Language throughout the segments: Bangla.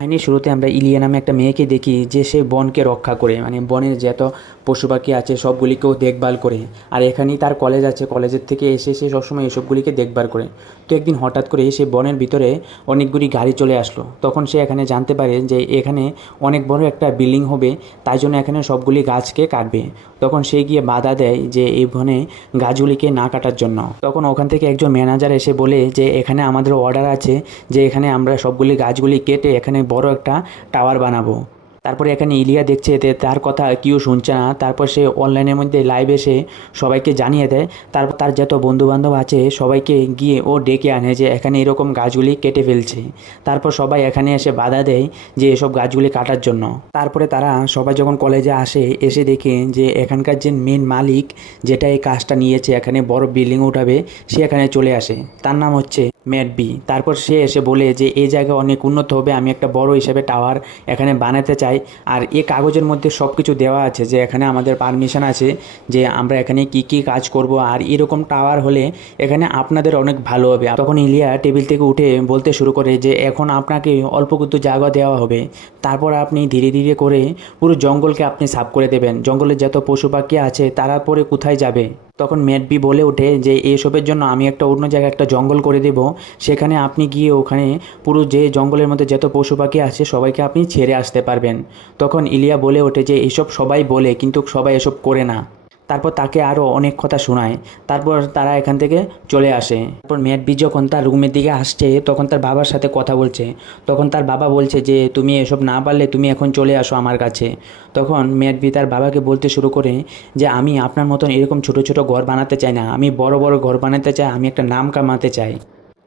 কাহিনীর শুরুতে আমরা ইলিয়া নামে একটা মেয়েকে দেখি যে সে বনকে রক্ষা করে, মানে বনের যত পশু পাখি আছে সবগুলিকেও দেখভাল করে। আর এখানেই তার কলেজ আছে, কলেজের থেকে এসে সে সবসময় এসবগুলিকে দেখভাল করে। তো একদিন হঠাৎ করে সে বনের ভিতরে অনেকগুলি গাড়ি চলে আসলো। তখন সে এখানে জানতে পারে যে এখানে অনেক বড় একটা বিল্ডিং হবে, তাই জন্য এখানে সবগুলি গাছকে কাটবে। তখন সে গিয়ে বাধা দেয় যে এই বনে গাছগুলিকে না কাটার জন্য। তখন ওখান থেকে একজন ম্যানেজার এসে বলে যে এখানে আমাদের অর্ডার আছে যে এখানে আমরা সবগুলি গাছগুলি কেটে এখানে বড় একটা টাওয়ার বানাবো। তারপরে এখানে ইলিয়া দেখছে এতে তার কথা কেউ শুনছে না। তারপর সে অনলাইনের মধ্যে লাইভ এসে সবাইকে জানিয়ে দেয়। তারপর তার যত বন্ধুবান্ধব আছে সবাইকে গিয়ে ও ডেকে আনে যে এখানে এরকম গাছগুলি কেটে ফেলছে। তারপর সবাই এখানে এসে বাধা দেয় যে এসব গাছগুলি কাটার জন্য। তারপরে তারা সবাই যখন কলেজে আসে, এসে দেখে যে এখানকার যে মেন মালিক যেটা এই কাজটা নিয়েছে এখানে বড় বিল্ডিং উঠাবে, সে এখানে চলে আসে। তার নাম হচ্ছে ম্যাট বি। তারপর সে এসে বলে যে এই জায়গা অনেক উন্নত হবে, আমি একটা বড় হিসাবে টাওয়ার এখানে বানাতে চাই। আর এই কাগজের মধ্যে সব কিছু দেওয়া আছে যে এখানে আমাদের পারমিশন আছে যে আমরা এখানে কি কি কাজ করব, আর এরকম টাওয়ার হলে এখানে আপনাদের অনেক ভালো হবে। তখন ইলিয়া টেবিল থেকে উঠে বলতে শুরু করে যে এখন আপনাকে অল্প কিছু জায়গা দেওয়া হবে, তারপর আপনি ধীরে ধীরে করে পুরো জঙ্গলকে আপনি সাফ করে দেবেন। জঙ্গলের যত পশু পাখি আছে তারা পরে কোথায় যাবে? তখন ম্যাট বি বলে ওঠে যে এসবের জন্য আমি একটা অন্য জায়গায় একটা জঙ্গল করে দেব, সেখানে আপনি গিয়ে ওখানে পুরো যে জঙ্গলের মধ্যে যত পশু পাখি আছে সবাইকে আপনি ছেড়ে আসতে পারবেন। তখন ইলিয়া বলে ওঠে যে এইসব সবাই বলে কিন্তু সবাই এসব করে না। তারপর তাকে আরও অনেক কথা শোনায়। তারপর তারা এখান থেকে চলে আসে। তারপর ম্যাট বি যখন তার রুমের দিকে আসছে তখন তার বাবার সাথে কথা বলছে। তখন তার বাবা বলছে যে তুমি এসব না পারলে তুমি এখন চলে আসো আমার কাছে। তখন ম্যাট বি তার বাবাকে বলতে শুরু করে যে আমি আপনার মতন এরকম ছোট ছোট ঘর বানাতে চাই না, আমি বড় বড় ঘর বানাতে চাই, আমি একটা নাম কামাতে চাই।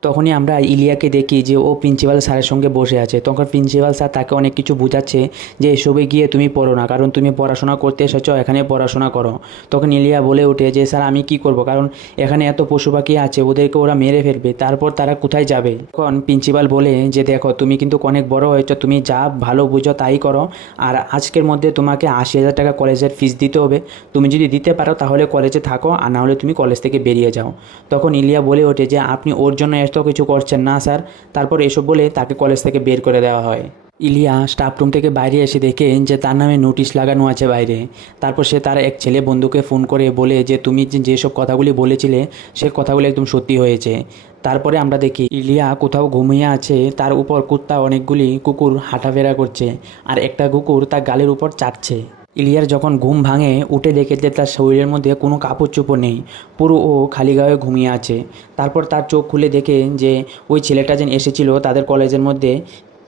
তখনই আমরা ইলিয়াকে দেখি যে ও প্রিন্সিপাল স্যারের সঙ্গে বসে আছে। তখন প্রিন্সিপাল স্যার তাকে অনেক কিছু বোঝাচ্ছে যে এসবে গিয়ে তুমি পড়ো না, কারণ তুমি পড়াশোনা করতে এসেছো, এখানে পড়াশোনা করো। তখন ইলিয়া বলে ওঠে যে স্যার আমি কি করব, কারণ এখানে এত পশু পাখি আছে, ওদেরকে ওরা মেরে ফেলবে, তারপর তারা কোথায় যাবে? তখন প্রিন্সিপাল বলে যে দেখো তুমি কিন্তু অনেক বড় হয়েছো, তুমি যা ভালো বুঝো তাই করো। আর আজকের মধ্যে তোমাকে 80,000 টাকা কলেজের ফিস দিতে হবে। তুমি যদি দিতে পারো তাহলে কলেজে থাকো, আর না হলে তুমি কলেজ থেকে বেরিয়ে যাও। তখন ইলিয়া বলে ওঠে যে আপনি ওর জন্য এত কিছু করছেন না স্যার। তারপর এসব বলে তাকে কলেজ থেকে বের করে দেওয়া হয়। ইলিয়া স্টাফ রুম থেকে বাইরে এসে দেখে যে তার নামে নোটিশ লাগানো আছে বাইরে। তারপর সে তার এক ছেলে বন্ধুকে ফোন করে বলে যে তুমি যেসব কথাগুলি বলেছিলে সে কথাগুলি একদম সত্যি হয়েছে। তারপরে আমরা দেখি ইলিয়া কোথাও ঘুমিয়ে আছে, তার উপর কুত্তা অনেকগুলি কুকুর হাঁটাফেরা করছে, আর একটা কুকুর তার গালের উপর চাটছে। ইলিয়ার যখন ঘুম ভাঙে উঠে দেখে যে তার শরীরের মধ্যে কোনো কাপড় চোপড় নেই, পুরো ও খালি গায়ে ঘুমিয়ে আছে। তারপর তার চোখ খুলে দেখে যে ওই ছেলেটা যেন এসেছিল তাদের কলেজের মধ্যে,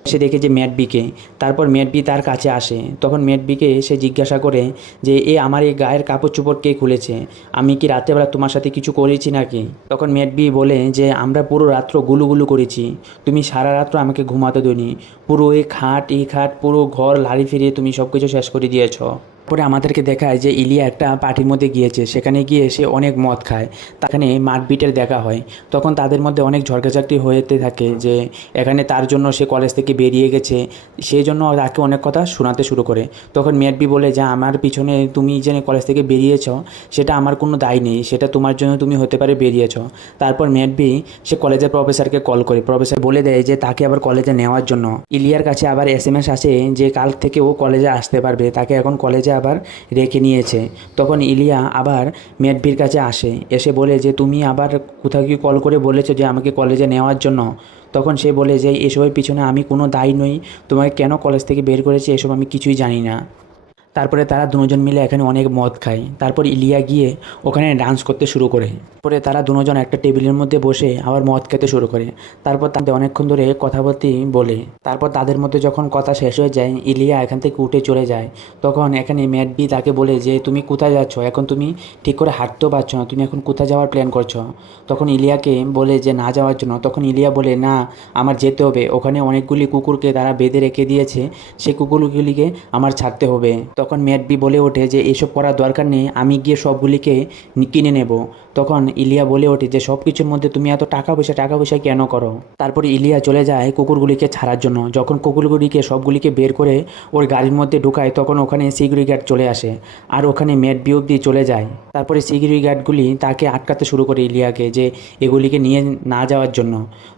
সে দেখে যে ম্যাট বিকে। তারপর ম্যাট বি তার কাছে আসে। তখন ম্যাট বিকে সে জিজ্ঞাসা করে যে আমার এই গায়ের কাপড় চোপড় কে খুলেছে, আমি কি রাত্রেবেলা তোমার সাথে কিছু করেছি নাকি? তখন ম্যাট বি বলে যে আমরা পুরো রাত্র গুলুগুলু করেছি, তুমি সারা রাত্র আমাকে ঘুমাতে দিওনি, পুরো এই খাট পুরো ঘর লাড়ি ফিরিয়ে তুমি সব কিছু শেষ করে দিয়েছ। পরে আমাদেরকে দেখায় যে ইলিয়া একটা পার্টির মধ্যে গিয়েছে, সেখানে গিয়ে সে অনেক মদ খায়, তাখানে মারপিটের দেখা হয়। তখন তাদের মধ্যে অনেক ঝগড়াঝাটি হতে থাকে যে এখানে তার জন্য সে কলেজ থেকে বেরিয়ে গেছে, সেই জন্য তাকে অনেক কথা শোনাতে শুরু করে। তখন ম্যাটবি বলে যে আমার পিছনে তুমি যে কলেজ থেকে বেরিয়েছ সেটা আমার কোনো দায় নেই, সেটা তোমার জন্য তুমি হতে পারে বেরিয়েছ। তারপর ম্যাটবি সে কলেজের প্রফেসরকে কল করে, প্রফেসর বলে দেয় যে তাকে আবার কলেজে নেওয়ার জন্য। ইলিয়ার কাছে আবার SMS আসে যে কাল থেকে ও কলেজে আসতে পারবে, তাকে এখন কলেজে আবার রেখে নিয়েছে। তখন ইলিয়া আবার ম্যাটবির কাছে আসে, এসে বলে যে তুমি আবার কোথাও কি কল করে বলেছো যে আমাকে কলেজে নেওয়ার জন্য? তখন সে বলে যে এসবের পিছনে আমি কোনো দায়ী নই, তোমাকে কেন কলেজ থেকে বের করেছে এসব আমি কিছুই জানি না। তারপরে তারা দুজন মিলে এখানে অনেক মদ খায়। তারপর ইলিয়া গিয়ে ওখানে ডান্স করতে শুরু করে। পরে তারা দুজন একটা টেবিলের মধ্যে বসে আবার মদ খেতে শুরু করে। তারপর তাদের অনেকক্ষণ ধরে কথাবার্তি বলে। তারপর তাদের মধ্যে যখন কথা শেষ হয়ে যায় ইলিয়া এখান থেকে উঠে চলে যায়। তখন এখানে ম্যাট বি তাকে বলে যে তুমি কোথায় যাচ্ছ, এখন তুমি ঠিক করে হাঁটতেও পারছো না, তুমি এখন কোথায় যাওয়ার প্ল্যান করছো? তখন ইলিয়াকে বলে যে না যাওয়ার জন্য। তখন ইলিয়া বলে না আমার যেতে হবে, ওখানে অনেকগুলি কুকুরকে তারা বেঁধে রেখে দিয়েছে, সেই কুকুরগুলিকে আমার ছাড়তে হবে। তখন ম্যাডবি বলে ওঠে যে এসব করার দরকার নেই, আমি গিয়ে সবগুলিকে কিনে নেব। তখন ইলিয়া বলে ওঠে যে সব কিছুর মধ্যে তুমি এত টাকা পয়সা কেন করো। তারপরে ইলিয়া চলে যায় কুকুরগুলিকে ছাড়ার জন্য। যখন কুকুরগুলিকে সবগুলিকে বের করে ওর গাড়ির মধ্যে ঢুকায় তখন ওখানে সিকিউরিটি গার্ড চলে আসে আর ওখানে ম্যাডবি অব্দি চলে যায়। তারপরে সিকিউরিটি গার্ডগুলি তাকে আটকাতে শুরু করে ইলিয়াকে, যে এগুলিকে নিয়ে না যাওয়ার জন্য।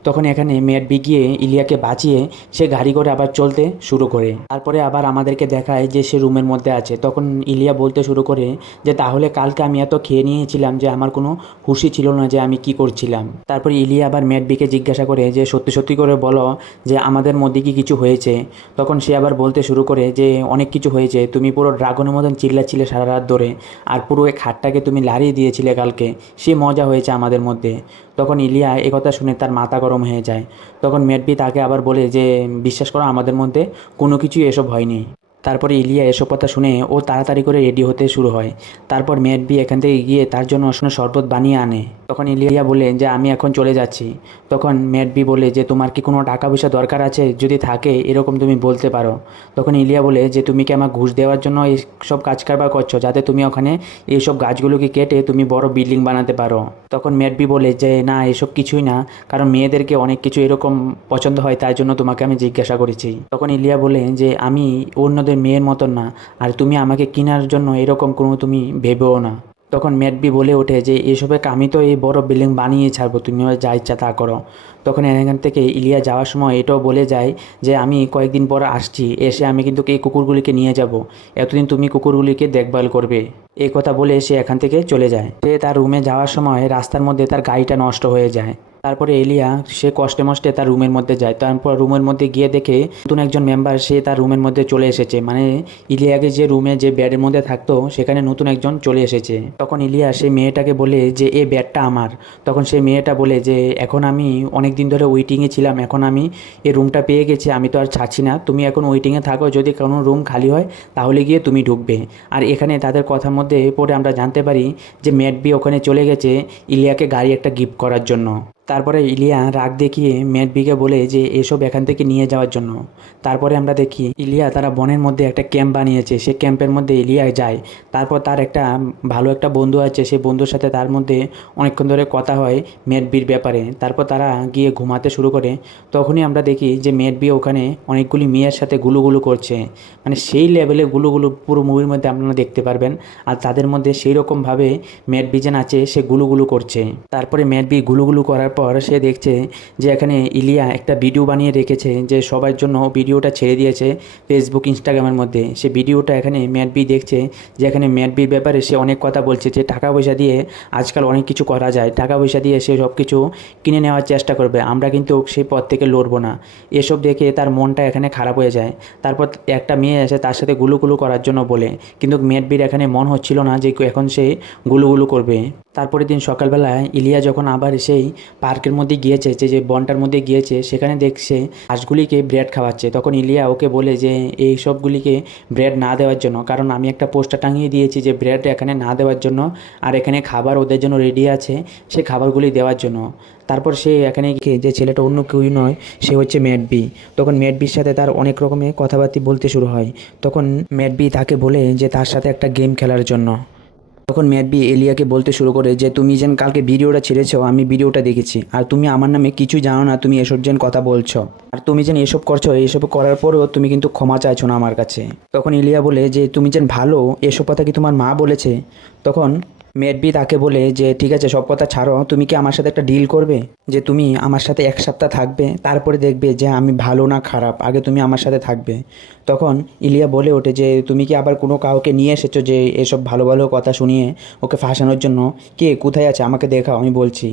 তখন এখানে ম্যাডবি গিয়ে ইলিয়াকে বাঁচিয়ে সে গাড়ি করে আবার চলতে শুরু করে। তারপরে আবার আমাদেরকে দেখায় যে সে রুমের মধ্যে আছে। তখন ইলিয়া বলতে শুরু করে যে তাহলে কালকে আমি এত খেয়ে নিয়েছিলাম যে আমার কোনো হুঁশই ছিল না যে আমি কি করছিলাম। তারপরে ইলিয়া আবার ম্যাডবিকে জিজ্ঞাসা করে যে সত্যি সত্যি করে বলো যে আমাদের মধ্যে কি কিছু হয়েছে। তখন সে আবার বলতে শুরু করে যে অনেক কিছু হয়েছে, তুমি পুরো ড্রাগনের মতন চিল্লাছিলে সারা রাত ধরে, আর পুরো এই খাটটাকে তুমি লাড়িয়ে দিয়েছিলে কালকে, সে মজা হয়েছে আমাদের মধ্যে। তখন ইলিয়া একথা শুনে তার মাথা গরম হয়ে যায়। তখন ম্যাডবি তাকে আবার বলে যে বিশ্বাস করো আমাদের মধ্যে কোনো কিছুই এসব হয়নি। তারপরে ইলিয়া এসব কথা শুনে ও তাড়াতাড়ি করে রেডি হতে শুরু হয়। তারপর ম্যাডবি এখান থেকে গিয়ে তার জন্য শরবত বানিয়ে আনে। তখন ইলিয়া বলে যে আমি এখন চলে যাচ্ছি। তখন ম্যাডবি বলে যে তোমার কি কোনো টাকা পয়সা দরকার আছে, যদি থাকে এরকম তুমি বলতে পারো। তখন ইলিয়া বলে যে তুমি কি আমার ঘুষ দেওয়ার জন্য এই সব কাজ কারবার করছো, যাতে তুমি ওখানে এইসব গাছগুলোকে কেটে তুমি বড় বিল্ডিং বানাতে পারো। তখন ম্যাডবি বলে যে না, এসব কিছুই না, কারণ মেয়েদেরকে অনেক কিছু এরকম পছন্দ হয়, তাই জন্য তোমাকে আমি জিজ্ঞাসা করেছি। তখন ইলিয়া বলে যে আমি অন্যদের মেয়ের মতন না, আর তুমি আমাকে কেনার জন্য এরকম কোনো তুমি ভেবেও না। তখন ম্যাডবি বলে ওঠে যে এসবে আমি তো এই বড় বিল্ডিং বানিয়ে ছাড়বো, তুমি যা ইচ্ছা তা করো। তখন এখান থেকে ইলিয়া যাওয়ার সময় এটাও বলে যায় যে আমি কয়েকদিন পর আসছি, এসে আমি কিন্তু এই কুকুরগুলিকে নিয়ে যাব, এতদিন তুমি কুকুরগুলিকে দেখভাল করবে। এই কথা বলে সে এখান থেকে চলে যায়। সে তার রুমে যাওয়ার সময় রাস্তার মধ্যে তার গাড়িটা নষ্ট হয়ে যায়। তারপরে ইলিয়া সে কষ্টে মষ্টে তার রুমের মধ্যে যায়। তারপর রুমের মধ্যে গিয়ে দেখে নতুন একজন মেম্বার সে তার রুমের মধ্যে চলে এসেছে, মানে ইলিয়াকে যে রুমে যে বেডের মধ্যে থাকতো সেখানে নতুন একজন চলে এসেছে। তখন ইলিয়া সেই মেয়েটাকে বলে যে এই বেডটা আমার। তখন সেই মেয়েটা বলে যে এখন আমি অনেক দিন ধরে ওয়েটিংয়ে ছিলাম, এখন আমি এই রুমটা পেয়ে গেছি, আমি তো আর ছাড়ছি না, তুমি এখন ওয়েটিংয়ে থাকো, যদি কোনো রুম খালি হয় তাহলে গিয়ে তুমি ঢুকবে। আর এখানে তাদের কথার মধ্যে পরে আমরা জানতে পারি যে ম্যাডবি ওখানে চলে গেছে ইলিয়াকে গাড়ি একটা গিফট করার জন্য। তারপরে ইলিয়া রাগ দেখিয়ে ম্যাডবিকে বলে যে এসব এখান থেকে নিয়ে যাওয়ার জন্য। তারপরে আমরা দেখি ইলিয়া তারা বনের মধ্যে একটা ক্যাম্প বানিয়েছে, সে ক্যাম্পের মধ্যে ইলিয়া যায়। তারপর তার একটা ভালো একটা বন্ধু আছে, সেই বন্ধুর সাথে তার মধ্যে অনেকক্ষণ ধরে কথা হয় ম্যাডবির ব্যাপারে। তারপর তারা গিয়ে ঘুমাতে শুরু করে। তখনই আমরা দেখি যে ম্যাডবি ওখানে অনেকগুলি মেয়ের সাথে গুলুগুলু করছে, মানে সেই লেভেলে গুলুগুলু পুরো মুভির মধ্যে আপনারা দেখতে পারবেন। আর তাদের মধ্যে সেই রকমভাবে ম্যাডবি যে নাচে, সে গুলুগুলু করছে। তারপরে ম্যাডবি গুলুগুলু করার পর সে দেখছে যে এখানে ইলিয়া একটা ভিডিও বানিয়ে রেখেছে, যে সবার জন্য ভিডিওটা ছেড়ে দিয়েছে ফেসবুক ইনস্টাগ্রামের মধ্যে। সে ভিডিওটা এখানে ম্যাডবি দেখছে, যে এখানে ম্যাডবির ব্যাপারে সে অনেক কথা বলছে, যে টাকা পয়সা দিয়ে আজকাল অনেক কিছু করা যায়, টাকা পয়সা দিয়ে সে সব কিছু কিনে নেওয়ার চেষ্টা করবে, আমরা কিন্তু সেই পথ থেকে লড়বো না। এসব দেখে তার মনটা এখানে খারাপ হয়ে যায়। তারপর একটা মেয়ে এসে তার সাথে গুলুগুলু করার জন্য বলে, কিন্তু ম্যাডবির এখানে মন হচ্ছিল না যে এখন সে গুলুগুলু করবে। তারপরের দিন সকালবেলায় ইলিয়া যখন আবার সেই পার্কের মধ্যে গিয়েছে, যে বনটার মধ্যে গিয়েছে, সেখানে দেখছে হাঁসগুলিকে ব্রেড খাওয়াচ্ছে। তখন ইলিয়া ওকে বলে যে এই সবগুলিকে ব্রেড না দেওয়ার জন্য, কারণ আমি একটা পোস্টার টাঙিয়ে দিয়েছি যে ব্রেড এখানে না দেওয়ার জন্য, আর এখানে খাবার ওদের জন্য রেডি আছে সে খাবারগুলি দেওয়ার জন্য। তারপর সে এখানে গিয়ে, যে ছেলেটা অন্য কেউই নয়, সে হচ্ছে ম্যাডবি। তখন ম্যাডবির সাথে তার অনেক রকমের কথাবার্তা বলতে শুরু হয়। তখন ম্যাডবি তাকে বলে যে তার সাথে একটা গেম খেলার জন্য। তখন ম্যাডবি এলিয়াকে বলতে শুরু করে যে তুমি যেন কালকে ভিডিওটা ছেড়েছো, আমি ভিডিওটা দেখেছি, আর তুমি আমার নামে কিছু জানো না, তুমি এসব যেন কথা বলছো, আর তুমি যেন এসব করছো, এসব করার পরেও তুমি কিন্তু ক্ষমা চাইছো না আমার কাছে। তখন এলিয়া বলে যে তুমি যেন ভালো, এসব কথা কি তোমার মা বলেছে? তখন ম্যাডবি তাকে বলে যে ঠিক আছে সব কথা ছাড়ো, তুমি কি আমার সাথে একটা ডিল করবে, যে তুমি আমার সাথে 1 সপ্তাহ থাকবে, তারপরে দেখবে যে আমি ভালো না খারাপ, আগে তুমি আমার সাথে থাকবে। তখন ইলিয়া বলে ওঠে যে তুমি কি আবার কোনো কাউকে নিয়ে এসেছো যে এসব ভালো ভালো কথা শুনিয়ে ওকে ফাঁসানোর জন্য? কে কোথায় আছে আমাকে দেখাও, আমি বলছি।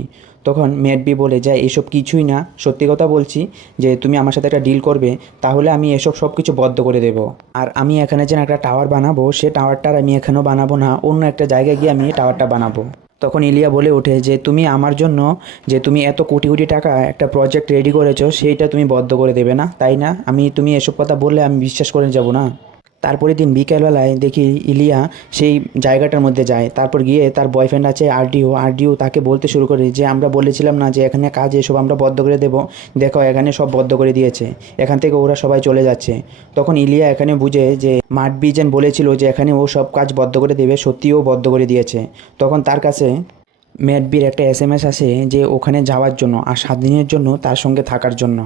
তখন ম্যাডবি বলে যে এসব কিছুই না, সত্যি কথা বলছি, যে তুমি আমার সাথে একটা ডিল করবে, তাহলে আমি এসব সব কিছু বন্ধ করে দেবো। আর আমি এখানে যেন একটা টাওয়ার বানাবো, সে টাওয়ারটার আমি এখানেও বানাবো না, অন্য একটা জায়গায় গিয়ে আমি টাওয়ারটা বানাবো। তখন ইলিয়া বলে ওঠে যে তুমি আমার জন্য, যে তুমি এত কোটি কোটি টাকা একটা প্রজেক্ট রেডি করেছো, সেইটা তুমি বন্ধ করে দেবে না, তাই না? তুমি এসব কথা বললে আমি বিশ্বাস করে যাব না। তারপরের দিন বিকেলবেলায় দেখি ইলিয়া সেই জায়গাটার মধ্যে যায়, তারপর গিয়ে তার বয়ফ্রেন্ড আছে আরডিও তাকে বলতে শুরু করে যে আমরা বলেছিলাম না যে এখানে কাজ এসব আমরা বন্ধ করে দেবো, দেখো এখানে সব বন্ধ করে দিয়েছে, এখান থেকে ওরা সবাই চলে যাচ্ছে। তখন ইলিয়া এখানে বুঝে যে মাঠ বিজেন বলেছিল যে এখানে ও সব কাজ বন্ধ করে দেবে, সত্যিও বন্ধ করে দিয়েছে। তখন তার কাছে ম্যাডবির একটা এসএমএস আসে যে ওখানে যাওয়ার জন্য আর 7 দিনের জন্য তার সঙ্গে থাকার জন্য।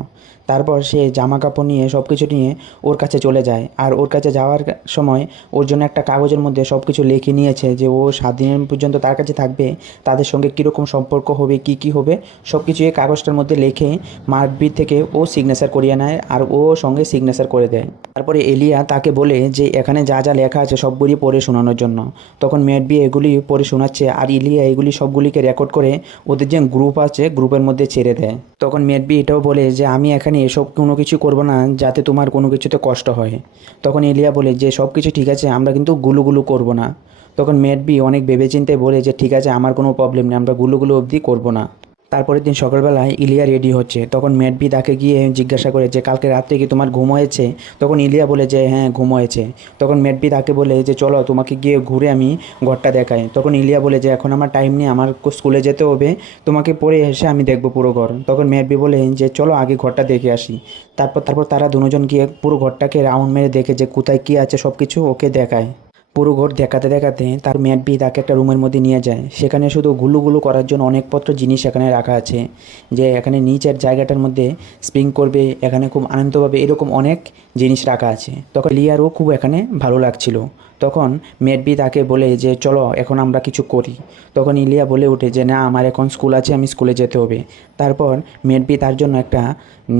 তারপর সে জামা কাপড় নিয়ে সব কিছু নিয়ে ওর কাছে চলে যায়, আর ওর কাছে যাওয়ার সময় ওর জন্য একটা কাগজের মধ্যে সব কিছু লিখে নিয়েছে যে ও 7 দিনের পর্যন্ত তার কাছে থাকবে, তাদের সঙ্গে কীরকম সম্পর্ক হবে, কি হবে সব কিছু এই কাগজটার মধ্যে লিখে মাঠবির থেকে ও সিগনেচার করিয়ে নেয় আর ও সঙ্গে সিগনেচার করে দেয়। তারপরে এলিয়া তাকে বলে যে এখানে যা যা লেখা আছে সবগুলি পড়ে শোনানোর জন্য। তখন ম্যাডবি এগুলি পড়ে শোনাচ্ছে আর ইলিয়া এগুলি সবগুলিকে রেকর্ড করে ওদের যে গ্রুপ আছে গ্রুপের মধ্যে ছেড়ে দেয়। তখন ম্যাডবি এটাও বলে যে আমি এখানে এসব কোনো কিছু করব না যাতে তোমার কোনো কিছুতে কষ্ট হয়। তখন এলিয়া বলে যে সব কিছু ঠিক আছে, আমরা কিন্তু গুলুগুলু করব না। তখন ম্যাডবি অনেক ভেবেচিন্তে বলে যে ঠিক আছে, আমার কোনো প্রবলেম নেই, আমরা গুলুগুলু অবধি করব না। তারপরের দিন সকালবেলায় ইলিয়া রেডি হচ্ছে, তখন ম্যাডবি তাকে গিয়ে জিজ্ঞাসা করে যে কালকে রাত্রে কি তোমার ঘুম হয়েছে? তখন ইলিয়া বলে যে হ্যাঁ ঘুম হয়েছে। তখন ম্যাডবি তাকে বলে যে চলো তোমাকে গিয়ে ঘুরে আমি ঘরটা দেখাই। তখন ইলিয়া বলে যে এখন আমার টাইম নেই, আমার স্কুলে যেতে হবে, তোমাকে পরে এসে আমি দেখবো পুরো ঘর। তখন ম্যাডবি বলে যে চলো আগে ঘরটা দেখে আসি। তারপর তারা দুজন গিয়ে পুরো ঘরটাকে রাউন্ড মেরে দেখে যে কোথায় কী আছে সব কিছু ওকে দেখায়। পুরো ঘর দেখাতে দেখাতে তার ম্যাডবি তাকে একটা রুমের মধ্যে নিয়ে যায়, সেখানে শুধু গুলুগুলু করার জন্য অনেকপত্র জিনিস এখানে রাখা আছে, যে এখানে নিচের জায়গাটার মধ্যে স্প্রিং করবে, এখানে খুব আনন্দ পাবে, এরকম অনেক জিনিস রাখা আছে। তখন লিয়ারও খুব এখানে ভালো লাগছিল। তখন ম্যাডবি তাকে বলে যে চলো এখন আমরা কিছু করি। তখন ইলিয়া বলে ওঠে যে না আমার এখন স্কুল আছে, আমি স্কুলে যেতে হবে। তারপর ম্যাডবি তার জন্য একটা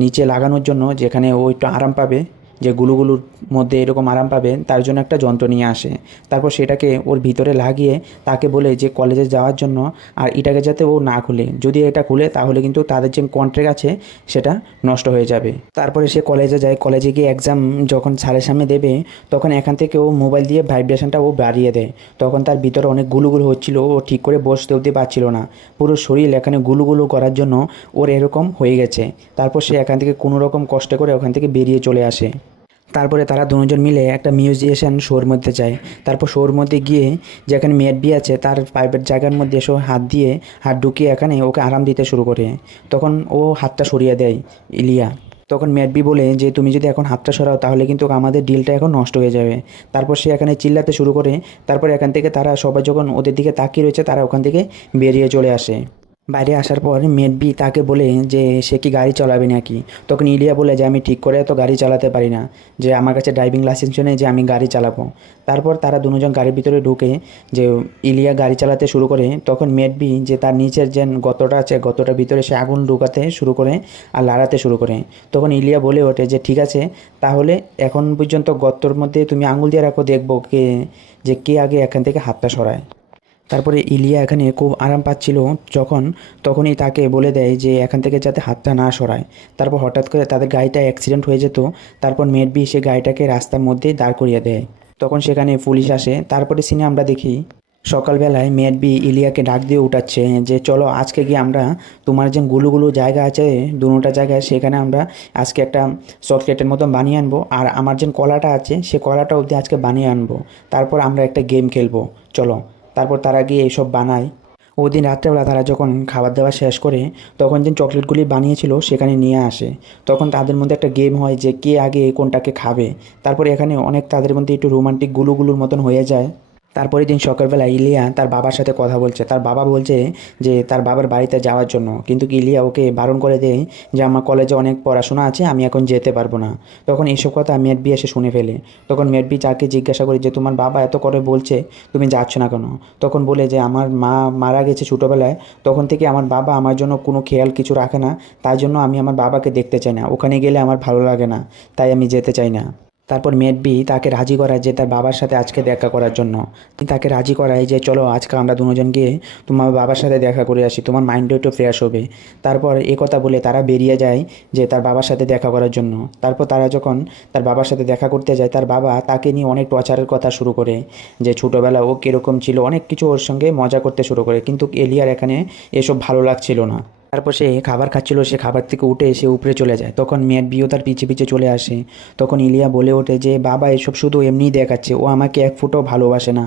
নিচে লাগানোর জন্য যেখানে ও একটু আরাম পাবে, যে গুলুগুলুর মধ্যে এরকম আরাম পাবে তার জন্য একটা যন্ত্র নিয়ে আসে। তারপর সেটাকে ওর ভিতরে লাগিয়ে তাকে বলে যে কলেজে যাওয়ার জন্য, আর এটাকে যাতে ও না খুলে, যদি এটা খুলে তাহলে কিন্তু তাদের যে কন্ট্রাক্ট আছে সেটা নষ্ট হয়ে যাবে। তারপরে সে কলেজে যায়, কলেজে গিয়ে এক্সাম যখন স্যারের সামনে দেবে তখন এখান থেকে ও মোবাইল দিয়ে ভাইব্রেশনটা ও বাড়িয়ে দেয়। তখন তার ভিতরে অনেক গুলুগুলু হচ্ছিল, ও ঠিক করে বসতে অবধি পারছিল না, পুরো শরীর এখানে গুলুগুলু করার জন্য ওর এরকম হয়ে গেছে। তারপর সে এখান থেকে কোনো রকম কষ্ট করে ওখান থেকে বেরিয়ে চলে আসে। তারপরে তারা দুজন মিলে একটা মিউজিশিয়ান শোর মধ্যে যায়। তারপর শোর মধ্যে গিয়ে যেখানে ম্যাডবি আছে তার প্রাইভেট জায়গার মধ্যে এসে হাত ঢুকিয়ে এখানে ওকে আরাম দিতে শুরু করে। তখন ও হাতটা সরিয়ে দেয় ইলিয়া। তখন ম্যাডবি বলে যে তুমি যদি এখন হাতটা সরাও তাহলে কিন্তু আমাদের ডিলটা এখন নষ্ট হয়ে যাবে। তারপর সে এখানে চিল্লাতে শুরু করে। তারপর এখান থেকে তারা সবাই যখন ওদের দিকে তাকিয়ে রয়েছে তারা ওখান থেকে বেরিয়ে চলে আসে। বাইরে আসার পর ম্যাডবি তাকে বলে যে সে কি গাড়ি চালাবে নাকি। তখন ইলিয়া বলে যে আমি ঠিক করে তো গাড়ি চালাতে পারি না, যে আমার কাছে ড্রাইভিং লাইসেন্সও নেই যে আমি গাড়ি চালাবো। তারপর তারা দুজন গাড়ির ভিতরে ঢুকে যে ইলিয়া গাড়ি চালাতে শুরু করে। তখন ম্যাডবি যে তার নিচের যে গর্তটা আছে গর্তটার ভিতরে সে আগুন ঢুকাতে শুরু করে আর লাড়াতে শুরু করে। তখন ইলিয়া বলে ওঠে যে ঠিক আছে, তাহলে এখন পর্যন্ত গর্তর মধ্যে তুমি আঙুল দিয়ে রাখো, দেখবো কে আগে এখান থেকে হাতটা সরায়। তারপরে ইলিয়া এখানে খুব আরাম পাচ্ছিল তখনই তাকে বলে দেয় যে এখান থেকে যাতে হাতটা না সরায়। তারপর হঠাৎ করে তাদের গাড়িটা অ্যাক্সিডেন্ট হয়ে যেত। তারপর ম্যাডবি সে গাড়িটাকে রাস্তার মধ্যেই দাঁড় করিয়ে দেয়। তখন সেখানে পুলিশ আসে। তারপরে সিনে আমরা দেখি সকালবেলায় ম্যাডবি ইলিয়াকে ডাক দিয়ে উঠাচ্ছে যে চলো আজকে গিয়ে আমরা তোমার যে গুলুগুলু জায়গা আছে দুটা জায়গায় সেখানে আমরা আজকে একটা চকলেটের মতো বানিয়ে আনবো, আর আমার যে কলাটা আছে সে কলাটা অবধি আজকে বানিয়ে আনবো, তারপর আমরা একটা গেম খেলবো চলো। তারপর তারা গিয়ে এইসব বানায়। ওই দিন রাত্রেবেলা তারা যখন খাবার দাবার শেষ করে তখন যে চকলেটগুলি বানিয়েছিল সেখানে নিয়ে আসে। তখন তাদের মধ্যে একটা গেম হয় যে কে আগে কোনটাকে খাবে। তারপরে এখানে অনেক তাদের মধ্যে একটু রোমান্টিক গুলুগুলুর মতন হয়ে যায়। তারপরের দিন সকালবেলা ইলিয়া তার বাবার সাথে কথা বলছে। তার বাবা বলছে যে তার বাবার বাড়িতে যাওয়ার জন্য, কিন্তু ইলিয়া ওকে বারণ করে দেয় যে আমার কলেজে অনেক পড়াশোনা আছে, আমি এখন যেতে পারবো না। তখন এইসব কথা ম্যাডবি এসে শুনে ফেলে। তখন ম্যাডবি যাকে জিজ্ঞাসা করে যে তোমার বাবা এত করে বলছে তুমি যাচ্ছ না কেন। তখন বলে যে আমার মা মারা গেছে ছোটোবেলায়, তখন থেকে আমার বাবা আমার জন্য কোনো খেয়াল কিছু রাখে না, তাই জন্য আমি আমার বাবাকে দেখতে চাই না, ওখানে গেলে আমার ভালো লাগে না, তাই আমি যেতে চাই না। তারপর ম্যাডবি তাকে রাজি করায় যে তার বাবার সাথে আজকে দেখা করার জন্য। তাকে রাজি করায় যে চলো আজকে আমরা দুজন গিয়ে তোমার বাবার সাথে দেখা করে আসি, তোমার মাইন্ডও একটু ফ্রেশ হবে। তারপর এ কথা বলে তারা বেরিয়ে যায় যে তার বাবার সাথে দেখা করার জন্য। তারপর তারা যখন তার বাবার সাথে দেখা করতে যায় তার বাবা তাকে নিয়ে অনেক টর্চারের কথা শুরু করে, যে ছোটোবেলা ও কীরকম ছিল, অনেক কিছু ওর সঙ্গে মজা করতে শুরু করে। কিন্তু এলিয়ার এখানে এসব ভালো লাগছিল না। তারপর সে খাবার খাচ্ছিল, সে খাবার থেকে উঠে এসে উপরে চলে যায়। তখন মেয়ের বিও তার পিছে পিছে চলে আসে। তখন ইলিয়া বলে ওঠে যে বাবা এসব শুধু এমনিই দেখাচ্ছে, ও আমাকে এক ফুটও ভালোবাসে না।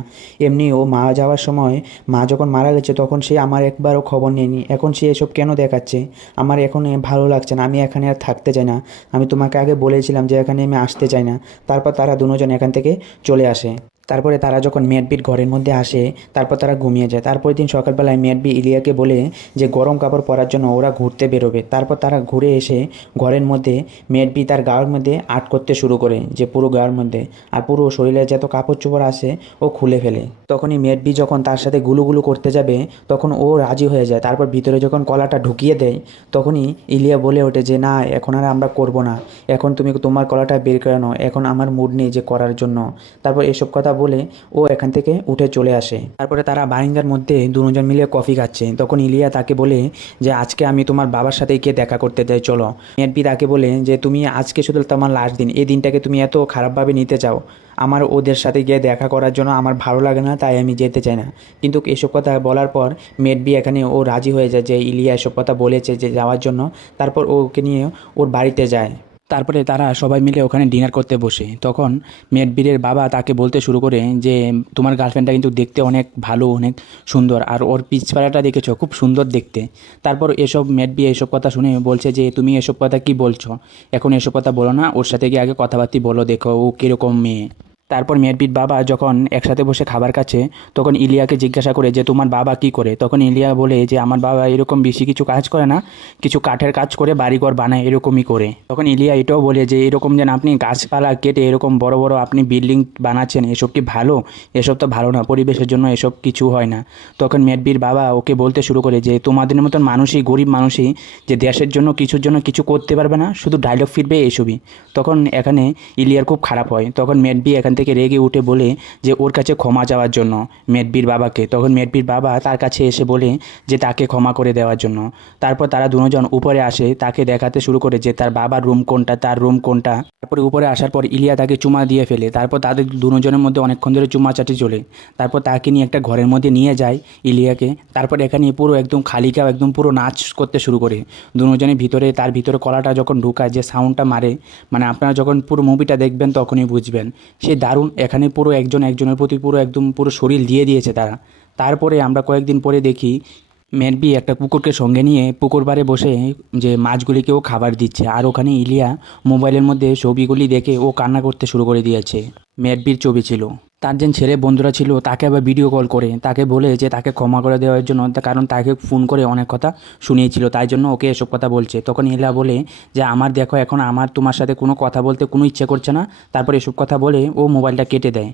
এমনি ও মা যাওয়ার সময়, মা যখন মারা গেছে তখন সে আমার একবারও খবর নেয়নি, এখন সে এসব কেন দেখাচ্ছে? আমার এখন ভালো লাগছে না, আমি এখানে আর থাকতে চাই না। আমি তোমাকে আগে বলেছিলাম যে এখানে আমি আসতে চাই না। তারপর তারা দুজন এখান থেকে চলে আসে। তারপরে তারা যখন মেডবির ঘরের মধ্যে আসে, তারপর তারা ঘুমিয়ে যায়। তারপরের দিন সকালবেলায় মেডবি ইলিয়াকে বলে যে গরম কাপড় পরার জন্য ওরা ঘুরতে বেরোবে। তারপর তারা ঘুরে এসে ঘরের মধ্যে মেডবি তার গায়ের মধ্যে আর্ট করতে শুরু করে, যে পুরো গায়ের মধ্যে আর পুরো শরীরে যত কাপড় চোপড় আসে ও খুলে ফেলে। তখনই মেডবি যখন তার সাথে গুলুগুলু করতে যাবে তখন ও রাজি হয়ে যায়। তারপর ভিতরে যখন কলাটা ঢুকিয়ে দেয় তখনই ইলিয়া বলে ওঠে যে না, এখন আর আমরা করব না, এখন তুমি তোমার কলাটা বের করে নাও, এখন আমার মুড নেই যে করার জন্য। তারপর এসব কথা বলে ও এখান থেকে উঠে চলে আসে। তারপরে তারা বারিন্দার মধ্যে দুজন মিলে কফি খাচ্ছে। তখন ইলিয়া তাকে বলে যে আজকে আমি তোমার বাবার সাথে গিয়ে দেখা করতে যাই, চলো। মেয়েরবি তাকে বলে যে তুমি আজকে শুধু তোমার লাস্ট দিন, এই দিনটাকে তুমি এত খারাপভাবে নিতে চাও, আমার ওদের সাথে গিয়ে দেখা করার জন্য আমার ভালো লাগে না, তাই আমি যেতে চাই না। কিন্তু এসব কথা বলার পর মেডবি এখানে ও রাজি হয়ে যায় যে ইলিয়া এসব কথা বলেছে যে যাওয়ার জন্য। তারপর ওকে নিয়ে ওর বাড়িতে যায়। তারপরে তারা সবাই মিলে ওখানে ডিনার করতে বসে। তখন মেডবিরের বাবা তাকে বলতে শুরু করে যে তোমার গার্লফ্রেন্ডটা কিন্তু দেখতে অনেক ভালো, অনেক সুন্দর, আর ওর পিছপাড়াটা দেখেছো, খুব সুন্দর দেখতে। তারপর এসব মেডবি এসব কথা শুনে বলছে যে তুমি এসব কথা কি বলছো, এখন এসব কথা বলো না, ওর সাথে গিয়ে আগে কথাবার্তা বলো, দেখো ও কীরকম মেয়ে। তারপর মেডবির বাবা যখন একসাথে বসে খাবার খাচ্ছে তখন ইলিয়াকে জিজ্ঞাসা করে যে তোমার বাবা কি করে। তখন ইলিয়া বলে যে আমার বাবা এরকম বেশি কিছু কাজ করে না, কিছু কাঠের কাজ করে বাড়িঘর বানায়, এরকমই করে। তখন ইলিয়া এটাও বলে যে এরকম যেন আপনি গাছপালা কেটে এরকম বড় বড় আপনি বিল্ডিং বানাচ্ছেন, এসব কি ভালো? এসব তো ভালো না, পরিবেশের জন্য এসব কিছু হয় না। তখন মেডবির বাবা ওকে বলতে শুরু করে যে তোমাদের মতন মানুষই, গরিব মানুষই যে দেশের জন্য কিছুর জন্য কিছু করতে পারবে না, শুধু ডায়লগ ফিরবে এইসবই। তখন এখানে ইলিয়ার খুব খারাপ হয়। তখন মেডবি এখান থেকে রেগে উঠে বলে যে ওর কাছে ক্ষমা চাওয়ার জন্য মেডবির বাবাকে। তখন মেডবির বাবা তার কাছে এসে বলে যে তাকে ক্ষমা করে দেওয়ার জন্য। তারপর তারা দুজন উপরে আসে, তাকে দেখাতে শুরু করে যে তার বাবার রুম কোনটা, তার রুম কোনটা। তারপরে উপরে আসার পর ইলিয়া তাকে চুমা দিয়ে ফেলে। তারপর তাদের দুজনের মধ্যে অনেকক্ষণ ধরে চুমাচাটি চলে। তারপর তাকে নিয়ে একটা ঘরের মধ্যে নিয়ে যায় ইলিয়াকে। তারপর এখানে পুরো একদম খালিকাও একদম পুরো নাচ করতে শুরু করে দুজনের ভিতরে। তার ভিতরে কলাটা যখন ঢুকায়, যে সাউন্ডটা মারে, মানে আপনারা যখন পুরো মুভিটা দেখবেন তখনই বুঝবেন সে দারুণ। এখানে পুরো একজন একজনের প্রতি পুরো একদম পুরো শরীর দিয়ে দিয়েছে তারা। তারপরে আমরা কয়েকদিন পরে দেখি মেরবি একটা কুকুরকে সঙ্গে নিয়ে পুকুর পাড়ে বসে যে মাছগুলিকেও খাবার দিচ্ছে, আর ওখানে ইলিয়া মোবাইলের মধ্যে ছবিগুলি দেখে ও কান্না করতে শুরু করে দিয়েছে। মেরবির ছবি ছিল, তার যে ছেলে বন্ধুরা ছিল তাকে আবার ভিডিও কল করে তাকে বলে যে তাকে ক্ষমা করে দেওয়ার জন্য, কারণ তাকে ফোন করে অনেক কথা শুনিয়েছিল, তাই জন্য ওকে এসব কথা বলছে। তখন ইলা বলে যে আমার দেখো, এখন আমার তোমার সাথে কোনো কথা বলতে কোনো ইচ্ছে করছে না। তারপর এসব কথা বলে ও মোবাইলটা কেটে দেয়।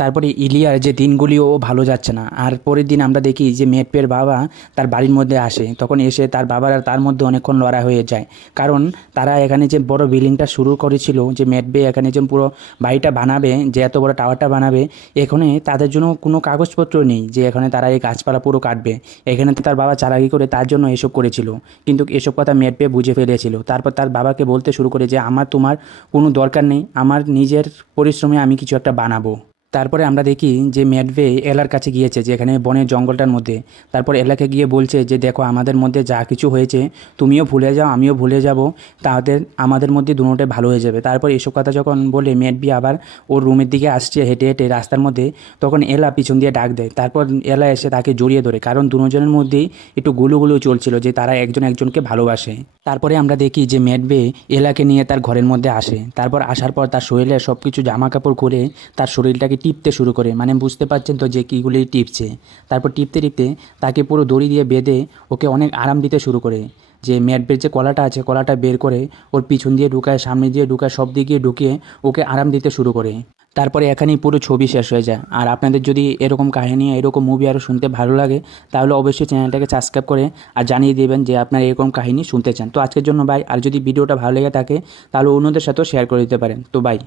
তারপরে ইলিয়ার যে দিনগুলিও ভালো যাচ্ছে না। আর পরের দিন আমরা দেখি যে মেটপের বাবা তার বাড়ির মধ্যে আসে। তখন এসে তার বাবার আর তার মধ্যে অনেকক্ষণ লড়াই হয়ে যায়, কারণ তারা এখানে যে বড় বিল্ডিংটা শুরু করেছিল, যে মেটবে এখানে যে পুরো বাড়িটা বানাবে, যে এত বড় টাওয়ারটা বানাবে, এখানে তাদের জন্য কোনো কাগজপত্র নেই যে এখানে তারা এই গাছপালা পুরো কাটবে। এখানে তার বাবা চালাকি করে তার জন্য এসব করেছিল, কিন্তু এসব কথা মেটপে বুঝে ফেলেছিল। তারপর তার বাবাকে বলতে শুরু করে যে আমার তোমার কোনো দরকার নেই, আমার নিজের পরিশ্রমে আমি কিছু একটা বানাবো। তারপরে আমরা দেখি যে মেডভে এলার কাছে গিয়েছে, যেখানে বনের জঙ্গলটার মধ্যে। তারপর এলাকে গিয়ে বলছে যে দেখো, আমাদের মধ্যে যা কিছু হয়েছে তুমিও ভুলে যাও, আমিও ভুলে যাব, তাদের আমাদের মধ্যে দুটোটাই ভালো হয়ে যাবে। তারপর এসব কথা যখন বলে মেডবি আবার ওর রুমের দিকে আসছে হেঁটে হেঁটে রাস্তার মধ্যে, তখন এলা পিছন দিয়ে ডাক দেয়। তারপর এলা এসে তাকে জড়িয়ে ধরে, কারণ দুজনের মধ্যেই একটু গুলুগুলু চলছিল যে তারা একজন একজনকে ভালোবাসে। তারপরে আমরা দেখি যে মেডবে এলাকে নিয়ে তার ঘরের মধ্যে আসে। তারপর আসার পর তার শরীরে সব কিছু জামা কাপড় খুলে তার শরীরটাকে টিপতে শুরু করে, মানে বুঝতে পারছেন তো যে কীগুলি টিপছে। তারপর টিপতে টিপতে তাকে পুরো দড়ি দিয়ে বেঁধে ওকে অনেক আরাম দিতে শুরু করে। যে মেডবের যে কলাটা আছে, কলাটা বের করে ওর পিছন দিয়ে ঢুকায়, সামনে দিয়ে ঢুকায়, সব দিকে ঢুকিয়ে ওকে আরাম দিতে শুরু করে। তারপরে এখানেই পুরো ছবি শেষ হয়ে যায়। আর আপনাদের যদি এরকম কাহিনী, এরকম মুভি আরও শুনতে ভালো লাগে, তাহলে অবশ্যই চ্যানেলটাকে সাবস্ক্রাইব করে আর জানিয়ে দেবেন যে আপনারা এরকম কাহিনী শুনতে চান। তো আজকের জন্য বাই। আর যদি ভিডিওটা ভালো লেগে থাকে তাহলে অন্যদের সাথেও শেয়ার করে দিতে পারেন। তো বাই।